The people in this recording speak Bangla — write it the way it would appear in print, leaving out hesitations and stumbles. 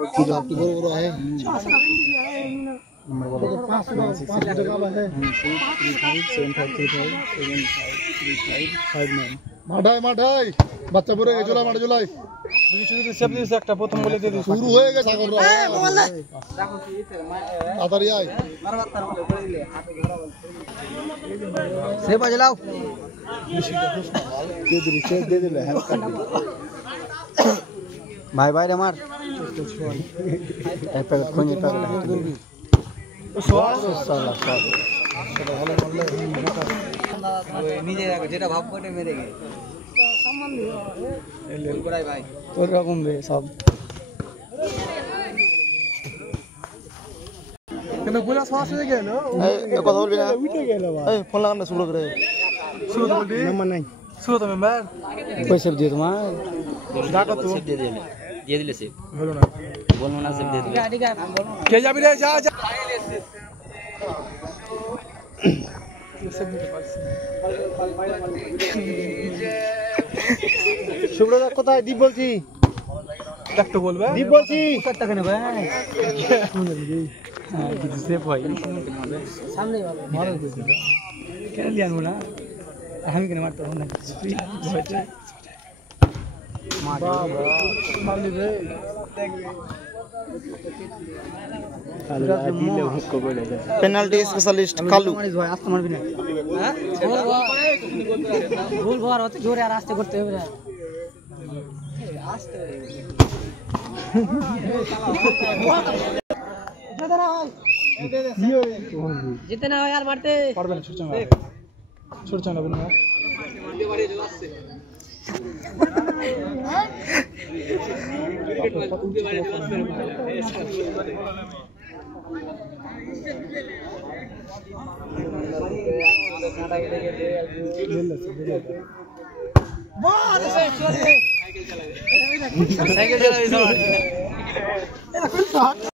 की बरोबर आहे মাঠাই বাচ্চা পড়ে গেছে চলে মাঠে চলাই একটা প্রথম বলে দিয়ে শুরু হয়ে গেছে তাড়াতাড়ি আয় সে বাজলাও দে দিলে ভাই ভাই আমার এক প্যাকেট খোঁজ করবি নিজে যেটা ভাব করে মেরে গে ভাই তোর রকম রে সব কিন্তু পুরা শ্বাস হয়ে গেল কথা বলবি না উঠে গেল ভাই ফোন লাগান না শুরু করে শুরু বলবি নাম্বার নাই শুরু তো মেম্বার পয়সা দিয়ে তোমার ডাকা তো দিয়ে দিলে সে হলো না বলবো না সে দিয়ে দিলে কে যাবি রে যা যা সুব্রত কোথায় দীপ বলছি ডাকতে বলবে দীপ বলছি কত কেন ভাই হ্যাঁ কিছু সেফ হয় সামনে মারো কেন লিয়ান না আমি কেন মারতে না पेनल्टी स्पेशलिस्ट कालू आस्ते मारबी ना हैं गोल गोल होते जोरे আর আস্তে করতে হবে আস্তে জিতে না यार मारते পারবে না ছোট চাঙ্গা বলনা মারতে বাড়ি চলে আসছে উঠে বাড়ি চলে আসছে সাইকেল চালাবি